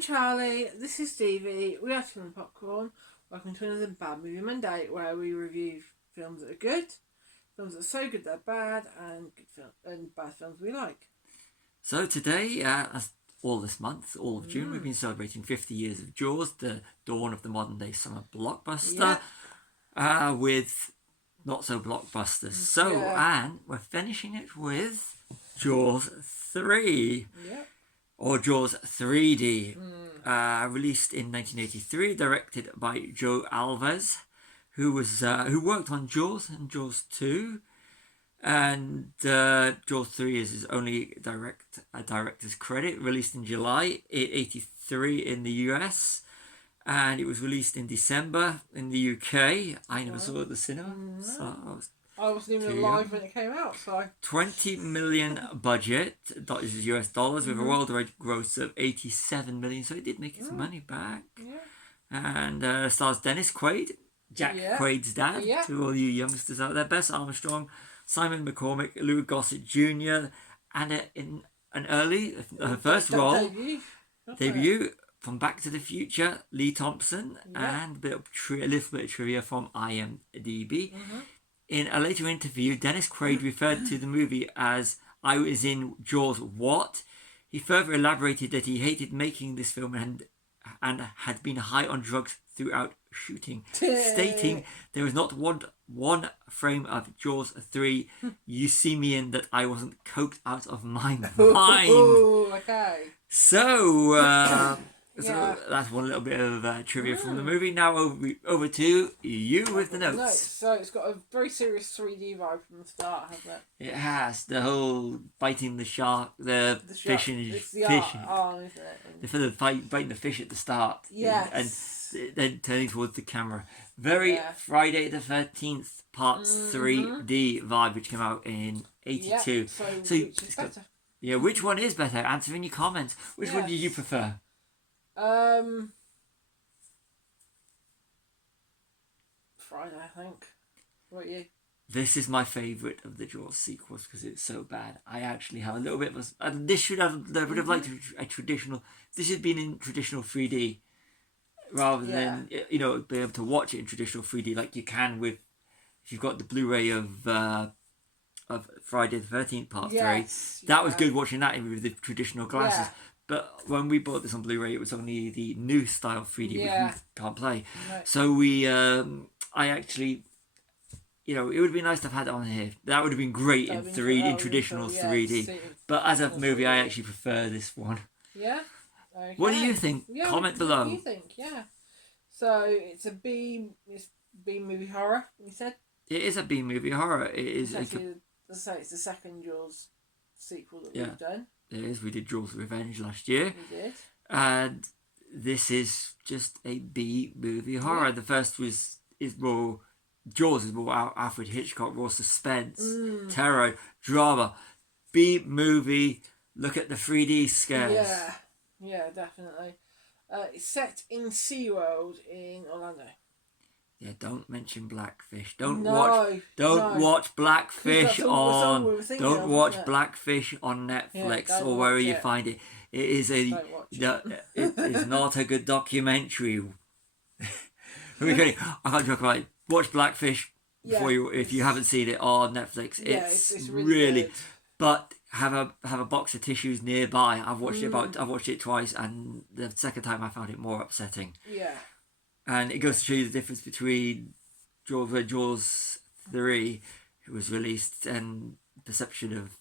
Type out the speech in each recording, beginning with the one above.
I'm Charlie, this is Stevie, we are Chilling Popcorn. Welcome to another Bad Movie Monday, where we review films that are good, films that are so good they're bad, and bad films we like. So today, as all this month, all of June, we've been celebrating 50 years of Jaws, the dawn of the modern day summer blockbuster, with not so blockbusters. So, and we're finishing it with Jaws 3. Yep. Or Jaws 3D, released in 1983, directed by Joe Alves, who worked on Jaws and Jaws 2, and Jaws 3 is his only director's credit. Released in July 83 in the US, and it was released in December in the UK. I never saw it at the cinema, so I wasn't even alive when it came out, so... 20 million budget, that is US dollars, with a worldwide gross of 87 million, so it did make its money back. Yeah. And stars Dennis Quaid, Jack Quaid's dad, to all you youngsters out there, Bess Armstrong, Simon McCormick, Lou Gossett Jr., and in an early, her first role, debut from Back to the Future, Lee Thompson, and a little bit of trivia from IMDb. In a later interview, Dennis Quaid referred to the movie as "I was in Jaws what?" He further elaborated that he hated making this film and had been high on drugs throughout shooting, stating there was not one frame of Jaws 3 you see me in that I wasn't coked out of my mind. Okay. So that's one little bit of trivia from the movie. Now over to you with the notes. So it's got a very serious 3D vibe from the start, hasn't it? It has. The whole biting the shark, the fish and it's the fishing. arm, isn't it? For the biting the fish at the start. Yes. And then turning towards the camera. Very Friday the 13th Part 3D vibe, which came out in 82. Yeah. So which is better? Which one is better? Answer in your comments. Which one do you prefer? Friday, I think. What about you? This is my favourite of the Jaws sequels because it's so bad. I actually have a little bit of a... This would have liked a traditional... This had been in traditional 3D rather than, be able to watch it in traditional 3D like you can with... If you've got the Blu-ray of Friday the 13th Part 3. That was good watching that with the traditional glasses. Yeah. But when we bought this on Blu-ray, it was only the new style 3D, which we can't play. Right. So I actually, it would have been nice to have had it on here. That would have been great in traditional 3D. But as a movie, I actually prefer this one. Yeah. Okay. What do you think? Yeah, Comment below. What do you think? Yeah. So it's a B movie horror. You said it is a B movie horror. It is. It's the second Jaws sequel that we've done. It is. We did Jaws Revenge last year. We did. And this is just a B movie horror. Yeah. The first is more... Jaws is more Alfred Hitchcock, raw suspense, terror, drama. B movie, look at the 3D scares. Yeah, definitely. It's set in SeaWorld in Orlando. Yeah, don't mention Blackfish. Don't watch Blackfish on Blackfish on Netflix or wherever you find it. It is it is not a good documentary. I can't joke about it. Watch Blackfish before if you haven't seen it on Netflix. It's really good. But have a box of tissues nearby. I've watched it twice, and the second time I found it more upsetting. Yeah. And it goes to show you the difference between Jaws 3, it was released, and perception of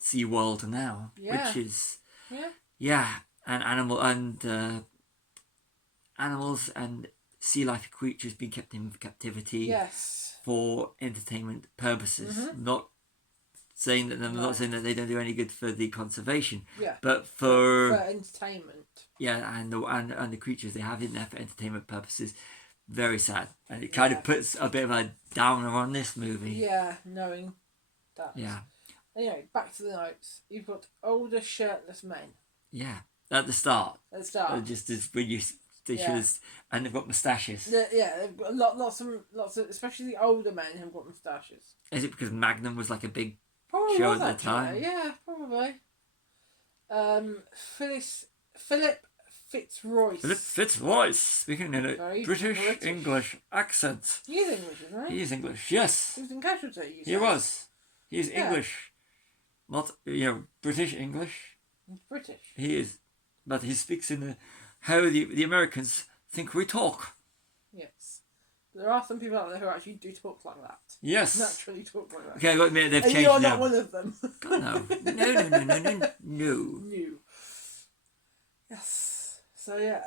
SeaWorld now, which is and animals and sea life creatures being kept in captivity for entertainment purposes. Not saying that they don't do any good for the conservation, but for entertainment. Yeah, and the creatures they have in there for entertainment purposes. Very sad, and it kind of puts a bit of a downer on this movie. Yeah, knowing that. Yeah. Anyway, back to the notes. You've got older shirtless men. Yeah, at the start. Just as when you and they've got moustaches. They've got lots of, especially the older men have got moustaches. Is it because Magnum was like a big probably show at the time? Yeah, probably. Philip Fitzroy. Philip Fitzroy, speaking in a Very British English accent. He is English, isn't he? He is English, yes. He was in Casualty, you He said. was. He is English. Not, British English. He's British. He is. But he speaks in how the Americans think we talk. Yes. There are some people out there who actually do talk like that. Yes. Naturally talk like that. Okay, I've got to admit, they've and changed you are now. not one of them. God, no. No. Yes. So, yeah.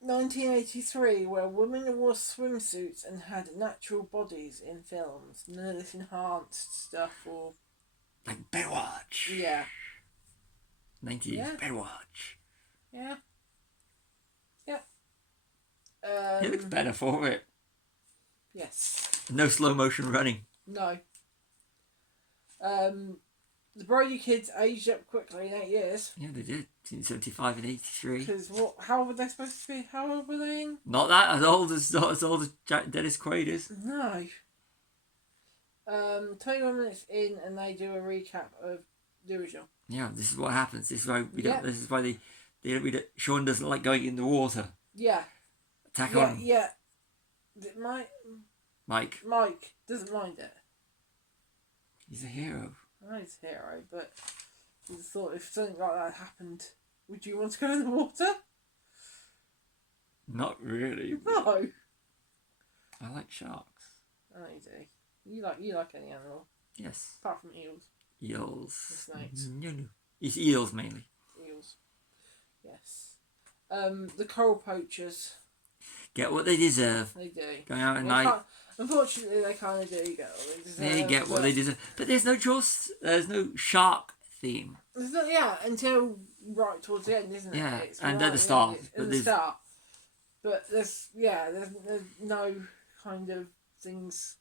1983, where women wore swimsuits and had natural bodies in films. None of this enhanced stuff or... Like Baywatch. Yeah. 90s Baywatch. Yeah. It looks better for it. Yes. No slow motion running. No. The Brody kids aged up quickly in 8 years. Yeah, they did. Between 75 and 83. Because how were they supposed to be? How old were they in? Not that not as old as Dennis Quaid is. No. 21 minutes in, and they do a recap of the original. Yeah, this is what happens. This is why This is why Sean doesn't like going in the water. Yeah. Attack on. Yeah. Mike Mike doesn't mind it. He's a hero. I know he's a hero, but he just thought if something like that happened, would you want to go in the water? Not really. No. I like sharks. I know you do. You like any animal. Yes. Apart from eels. Eels. And snakes. No. It's eels mainly. Eels. Yes. The coral poachers. Get what they deserve. They do. Going out at night. Unfortunately, they kind of do get what they deserve. They get what they deserve. But there's no shark theme. Until right towards the end, isn't it? Yeah, It's and right at the start. At the start. But there's no kind of things.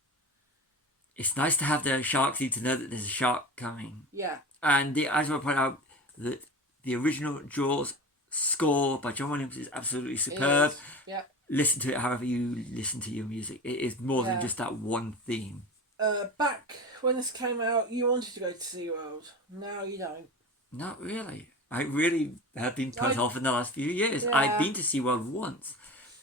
It's nice to have the shark theme to know that there's a shark coming. Yeah. And I just want to point out that the original Jaws score by John Williams is absolutely superb. Yeah. Listen to it however you listen to your music. It is more than just that one theme. Back when this came out, you wanted to go to SeaWorld. Now you don't. Not really. I really have been put off in the last few years. Yeah. I've been to SeaWorld once.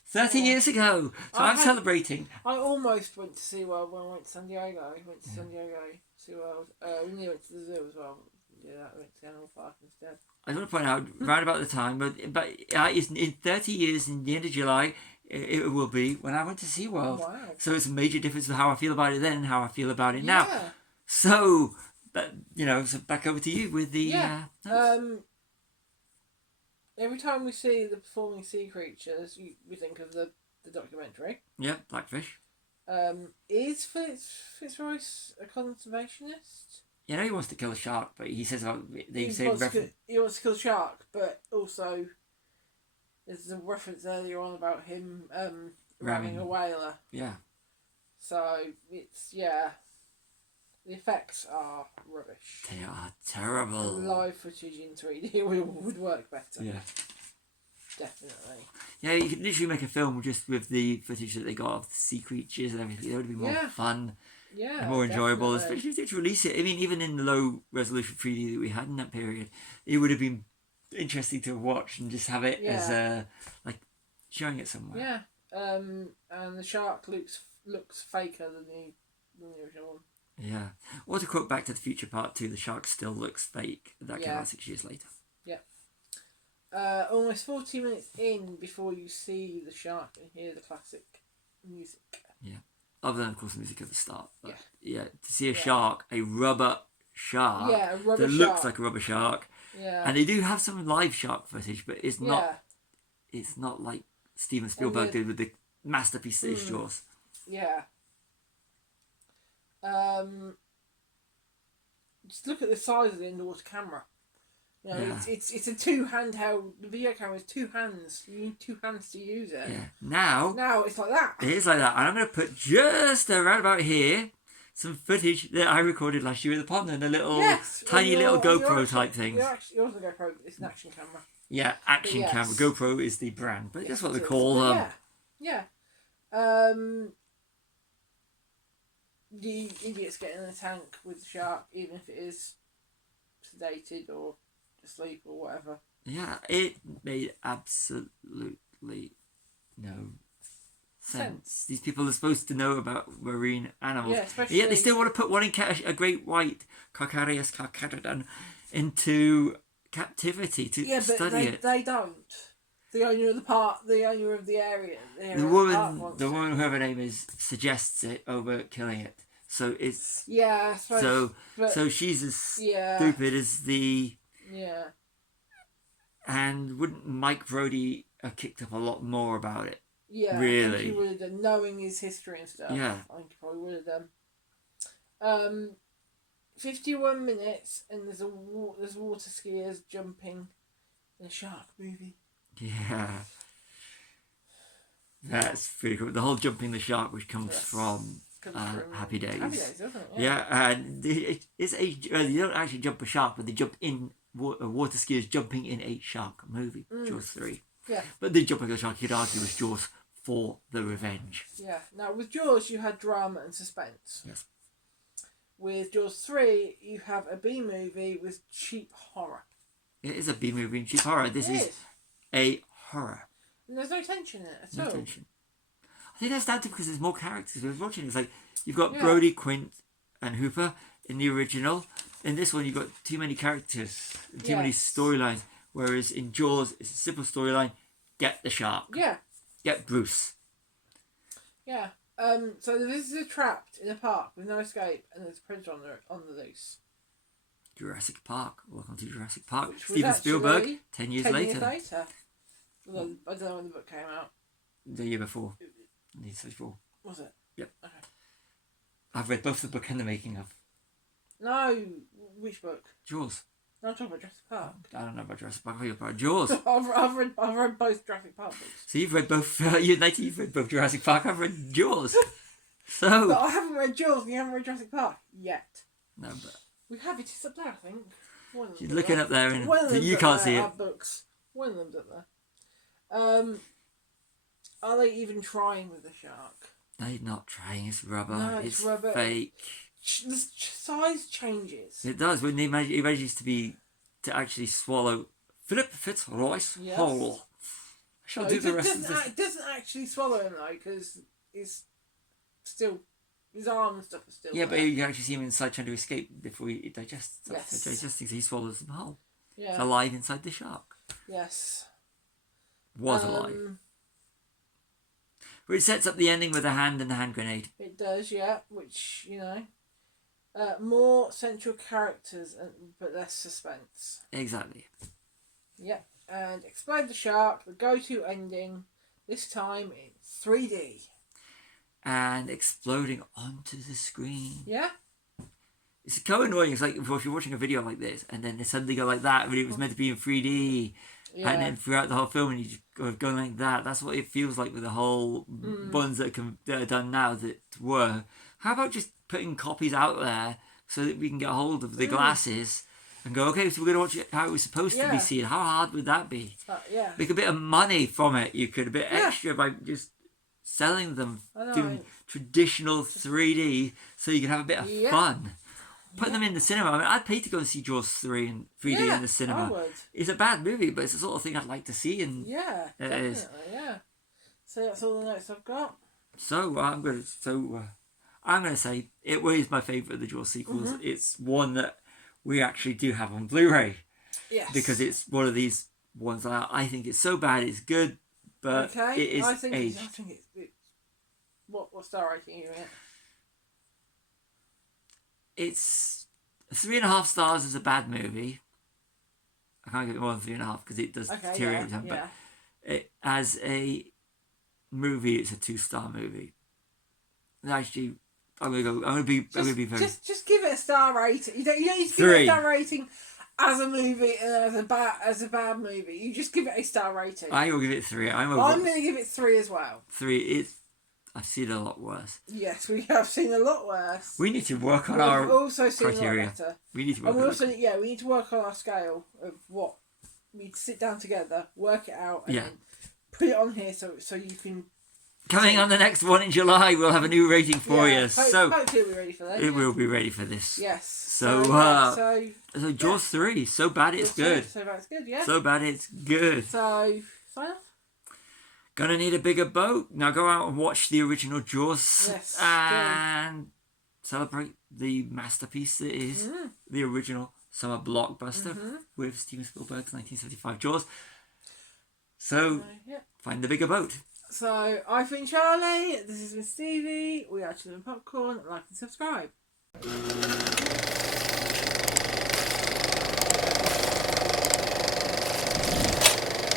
30 years ago. So I'm celebrating. I almost went to SeaWorld when I went to San Diego. San Diego, SeaWorld. We nearly went to the zoo as well. Yeah, I went to the Animal Park instead. I want to point out, right about the time, but it's in 30 years, in the end of July, it will be when I went to SeaWorld. Wow. So it's a major difference for how I feel about it then and how I feel about it now. So, so back over to you with the... Every time we see the performing sea creatures, we think of the documentary. Yeah, Blackfish. Is Fitzroy a conservationist? He wants to kill a shark, but he says about... He wants to kill a shark, but also... There's a reference earlier on about him ramming a whaler. Yeah. So, it's, the effects are rubbish. They are terrible. Live footage in 3D would work better. Yeah. Definitely. Yeah, you could literally make a film just with the footage that they got of the sea creatures and everything. It would be more fun. Yeah. And more enjoyable, especially if they release it. I mean, even in the low resolution 3D that we had in that period, it would have been interesting to watch and just have it as showing it somewhere. Yeah. And the shark looks faker than the original one. Yeah. Or to quote Back to the Future Part 2, the shark still looks fake. That came out 6 years later. Yeah. Almost 40 minutes in before you see the shark and hear the classic music. Yeah. Other than, of course, the music at the start. But to see a shark, a rubber shark that looks like a rubber shark. Yeah. And they do have some live shark footage, but it's not like Steven Spielberg did with the masterpiece that is Jaws. Yeah. Just look at the size of the underwater camera. It's a two-handheld. The video camera is 2 hands. You need 2 hands to use it. Yeah. Now it's like that. It is like that, and I'm going to put just around about here some footage that I recorded last year with the pond and a little tiny little GoPro type thing. You're also GoPro. It's an action camera. Yeah, action camera. GoPro is the brand, but that's what they call them. Yeah. The idiots get in the tank with the shark, even if it is sedated or asleep or whatever. Yeah, it made absolutely no sense. These people are supposed to know about marine animals. Yeah, especially. Yet they still want to put one in a great white Carcharias carcharodon into captivity to study it. They don't. The owner of the park, the owner of the area. The woman, whoever her name is, suggests it over killing it. So it's so she's as stupid as the And wouldn't Mike Brody have kicked up a lot more about it? Yeah, really. I think he would have done, knowing his history and stuff. Yeah, I think he probably would have done. 51 minutes, and there's water skiers jumping in a shark movie. Yeah, that's pretty cool. The whole jumping the shark, which comes from Happy Days. Happy Days, doesn't it? Yeah, and it's you don't actually jump a shark, but they jump in water skiers jumping in a shark movie. Jaws 3. Yeah, but the jumping the shark, you'd argue, was Jaws for the revenge. Yeah. Now with Jaws, you had drama and suspense. Yes. With Jaws 3, you have a B movie with cheap horror. It is a B movie and cheap horror. This is a horror. And there's no tension in it at all. No tension. I think that's down to because there's more characters. I was watching it's like you've got Brody, Quint, and Hooper in the original. In this one, you've got too many characters, too many storylines. Whereas in Jaws, it's a simple storyline: get the shark. Yeah. Get Bruce. Yeah. So the visitor trapped in a park with no escape, and there's a predator on the loose. Jurassic Park. Welcome to Jurassic Park. Which Steven Spielberg. 10 years later. Although, I don't know when the book came out. The year before. 1934. Was it? Yep. Okay. I've read both the book and the making of. No, which book? Jaws. No, I'm talking about Jurassic Park. I don't know about Jurassic Park. I've read Jaws. I've read both Jurassic Park books. So you've read both. You've read both Jurassic Park. I've read Jaws. So. But I haven't read Jaws, and you haven't read Jurassic Park yet. No, but we have it. It's up there, I think. She's looking up there, and you can't see it. Books. One of them's up there. Are they even trying with the shark? They're not trying. It's rubber. No, it's rubber. Fake. The size changes. It does. When he manages to actually swallow Philip Fitzroy's whole. I shall do the rest of this. It doesn't actually swallow him though, because it's still his arm and stuff is still. Yeah, there. but you can actually see him inside trying to escape before he digests. Yes. Digesting, so he swallows them whole. Yeah. It's alive inside the shark. Yes. Was alive. Which sets up the ending with a hand and the hand grenade. It does, yeah. Which, more central characters, but less suspense. Exactly. Yep. And Explode the Shark, the go-to ending, this time in 3D. And exploding onto the screen. Yeah. It's so annoying. It's like if you're watching a video like this and then they suddenly go like that when it was meant to be in 3D. Yeah. And then throughout the whole film, and you just go like that. That's what it feels like with the whole ones that are done now that were. How about just putting copies out there so that we can get a hold of the glasses and go, okay, so we're going to watch it how it was supposed to be seen. How hard would that be? Make a bit of money from it. You could, a bit extra by just selling them, doing traditional 3D so you can have a bit of fun. Put them in the cinema. I mean, I'd pay to go and see Jaws 3 in 3D in the cinema. I would. It's a bad movie, but it's the sort of thing I'd like to see. And definitely, So that's all the notes I've got. So I'm gonna say it was my favourite of the Jaws sequels. Mm-hmm. It's one that we actually do have on Blu-ray. Yes. Because it's one of these ones that I think it's so bad it's good, but it is aged. I think it's what star rating are you in it? It's 3.5 stars as a bad movie. I can't give it more than 3.5 because it does deteriorate over time. But as a movie, it's a 2-star movie. And actually, I'm gonna be very. Just give it a star rating. You don't need to give it a star rating as a movie and as a bad movie. You just give it a star rating. I will give it 3. I'm going to give it 3 as well. 3. I've seen a lot worse. Yes, we have seen a lot worse. We need to work on our also seen criteria. A lot better. We need to work on we need to work on our scale of what we need to sit down together, work it out, and then put it on here so you can Coming on the next one in July, we'll have a new rating for you. So hopefully we'll be ready for that. It will be ready for this. Yes. So Jaws 3, so bad it's good. So bad it's good, yeah. So bad it's good. So, sign off. Gonna need a bigger boat. Now go out and watch the original Jaws. Yes. And celebrate the masterpiece that is the original Summer Blockbuster with Steven Spielberg's 1975 Jaws. So, find the bigger boat. So, I've been Charlie, this has been Stevie, we are Children Popcorn, like and subscribe.